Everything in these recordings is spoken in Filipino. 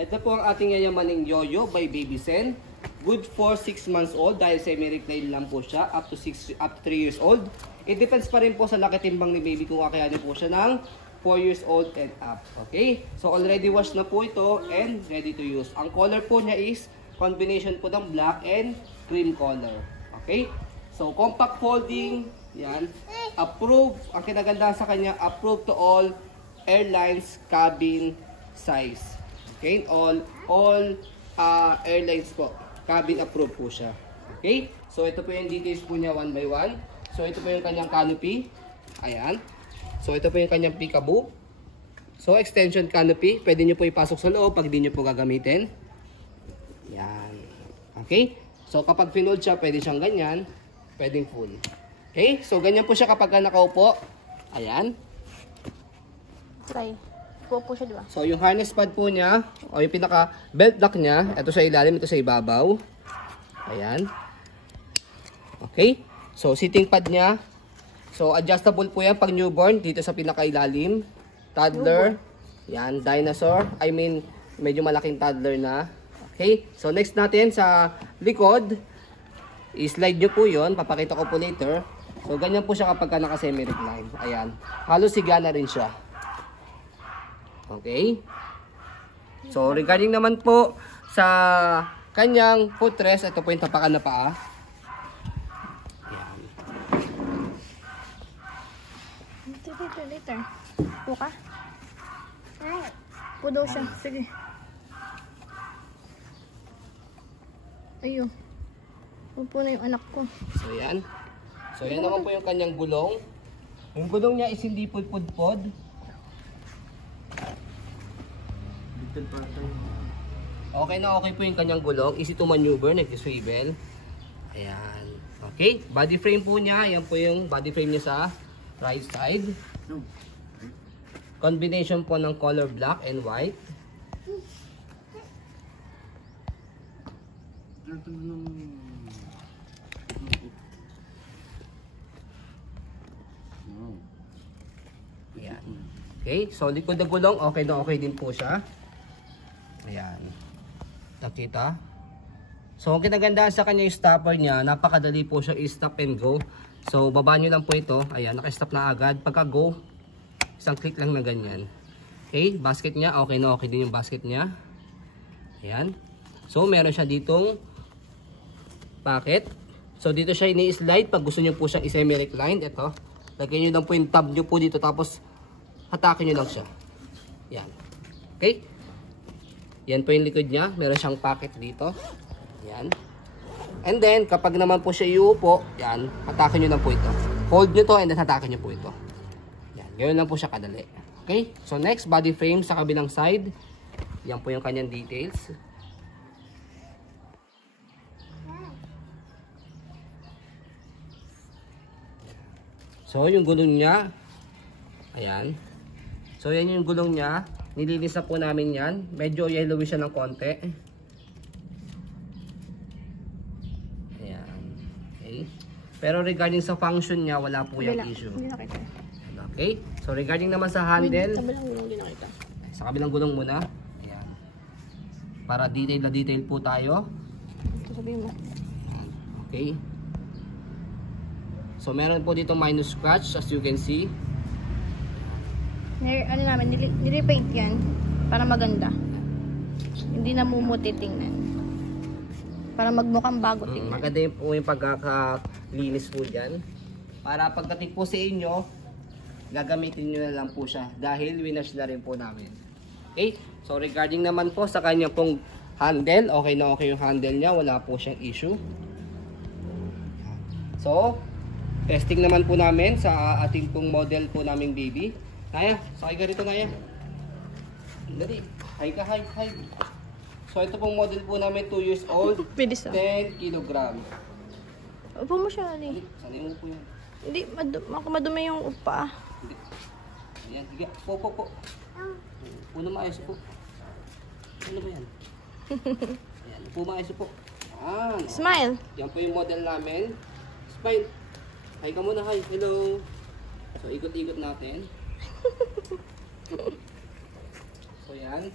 Ito po ang ating yayamaning yoyo by Baby Sen. Good for 6 months old dahil semi-recline lang po siya up to 3 years old. It depends pa rin po sa laki timbang ni baby kung kakayanin po siya ng 4 years old and up. Okay? So already washed na po ito and ready to use. Ang color po niya is combination po ng black and cream color. Okay? So compact folding, yan. Approved, ang kinagandahan sa kanya, approved to all airlines cabin size. Okay, all airlines po, cabin approved po siya. Okay, so ito po yung details po niya one by one. So ito po yung kanyang canopy. Ayan. So ito po yung kanyang peekaboo. So extension canopy, pwede nyo po ipasok sa loob pag di nyo po gagamitin. Yan. Okay, so kapag finold siya, pwede siyang ganyan, pwedeng full. Okay, so ganyan po siya kapag nakaupo. Ayan. Try. Po siya, diba? So, yung harness pad po niya, o yung pinaka belt lock niya, ito sa ilalim, ito sa ibabaw. Ayan. Okay. So, sitting pad niya. So, adjustable po yan pag newborn, dito sa pinaka ilalim. Toddler. Yan, dinosaur. I mean, medyo malaking toddler na. Okay. So, next natin sa likod, i-slide nyo po yun. Papakita ko po later. So, ganyan po siya kapag naka-semi-recline. Ayan. Halos siga na rin siya. Okay. So, regarding naman po sa kanyang footrest, ito po yung tapakan na paa. Yan. Later. Po ka? Po daw siya. Sige. Ayun. Po na yung anak ko. So, yan. So, yan naman po yung kanyang gulong. Yung gulong niya is hindi pudpud-pod. Okay na okay po yung kanyang gulong. Easy to maneuver, nag-swivel. Ayan. Okay, body frame po niya. Yan po yung body frame niya sa right side. Combination po ng color black and white. Ayan. Okay, so likod na gulong, okay na okay din po siya. Ayan. Nakita? So, ang kinagandaan sa kanya yung stopper niya, napakadali po siya i-stop and go. So, baba nyo lang po ito. Ayan, naka-stop na agad. Pagka go, isang click lang na ganyan. Okay, basket niya, okay na okay din yung basket niya. Ayan. So, meron siya ditong pocket. So, dito siya ini-slide. Pag gusto nyo po siyang i-semi-recline, ito. Lagyan nyo lang po yung tab nyo po dito, tapos hatakin nyo lang siya. Yan. Okay. Yan po yung likod niya. Meron siyang pocket dito. Yan. And then, kapag naman po siya iuupo, yan, hatakin nyo lang po ito. Hold nyo to and then hatakin nyo po ito. Yan. Ganoon lang po siya kadali. Okay. So, next, body frame sa kabilang side. Yan po yung kanyang details. So, yung gulong niya. Ayan. So, yan yung gulong niya. Nilinis na po namin yan. Medyo yellowish siya ng konti. Ayan. Okay. Pero regarding sa function niya, wala po yung issue. Okay. So, regarding naman sa handle. Sa kabilang gulong muna. Ayan. Para detail na detail po tayo. Okay. So, meron po dito minus scratch as you can see. Ano namin, nilipaint yan para maganda. Hindi na mumuti tingnan. Para magmukhang bago tingnan. Maganda yung po yung pagkakalinis po dyan. Para pagdating po sa inyo, gagamitin nyo na lang po siya. Dahil winash na rin po namin. Okay? So regarding naman po sa kanya pong handle, okay na okay yung handle niya. Wala po siyang issue. So, testing naman po namin sa ating pong model po naming baby. Naya, sakay ka rito, Naya. Dali, hi ka, hi. So, ito pong model po namin, 2 years old, 10 kg. Upo mo siya, Ali. Sanay mo po yan. Hindi, madumi yung upa. Hindi. Ayan, higa. Po. Puno maayos po. Ano ba yan? Ayan, po maayos po. Ayan. Smile. Yan po yung model namin. Smile. Hi ka muna, hi. Hello. So, ikot-ikot natin. So yan.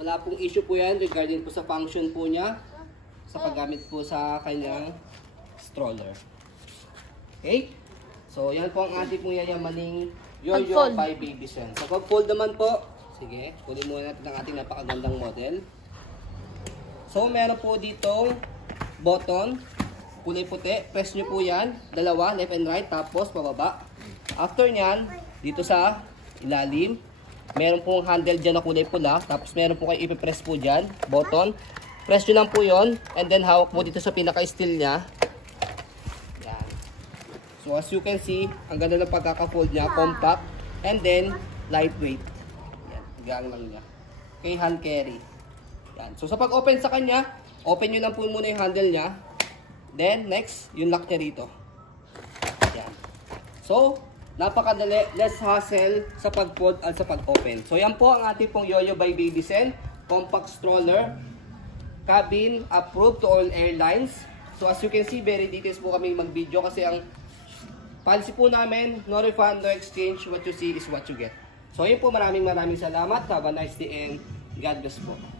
Wala pong issue po yan regarding po sa function po niya sa paggamit po sa kanyang stroller. Okay? So, yan po ang ating pong yayamaning Yoyo Pag-fold. by Baby Sen. Sa pag-fold naman po, sige, kunin muna natin ang ating napakagandang model. So, meron po ditong button, kulay puti. Press nyo po yan, dalawa, left and right, tapos pababa. After nyan, dito sa ilalim, meron pong handle dyan na kulay pula, tapos meron po kayo ipipress po dyan, button. Press nyo lang po yon, and then hawak mo dito sa pinaka-steel nya. Yan. So as you can see, ang ganda ng pagkaka-fold nya, compact, and then lightweight. Yan, gaan lang niya. Okay, hand carry. Yan. So sa pag-open sa kanya, open nyo lang po muna yung handle nya. Then next, yung lock nya rito. Yan. So, napakadali, less hassle sa pag-fold at sa pag-open. So yan po ang ating pong Yoyo by Baby Sen, compact stroller, cabin approved to all airlines. So as you can see, very details po kami mag-video kasi ang policy po namin, no refund, no exchange, what you see is what you get. So yun po, maraming salamat. Have a nice day and God bless po.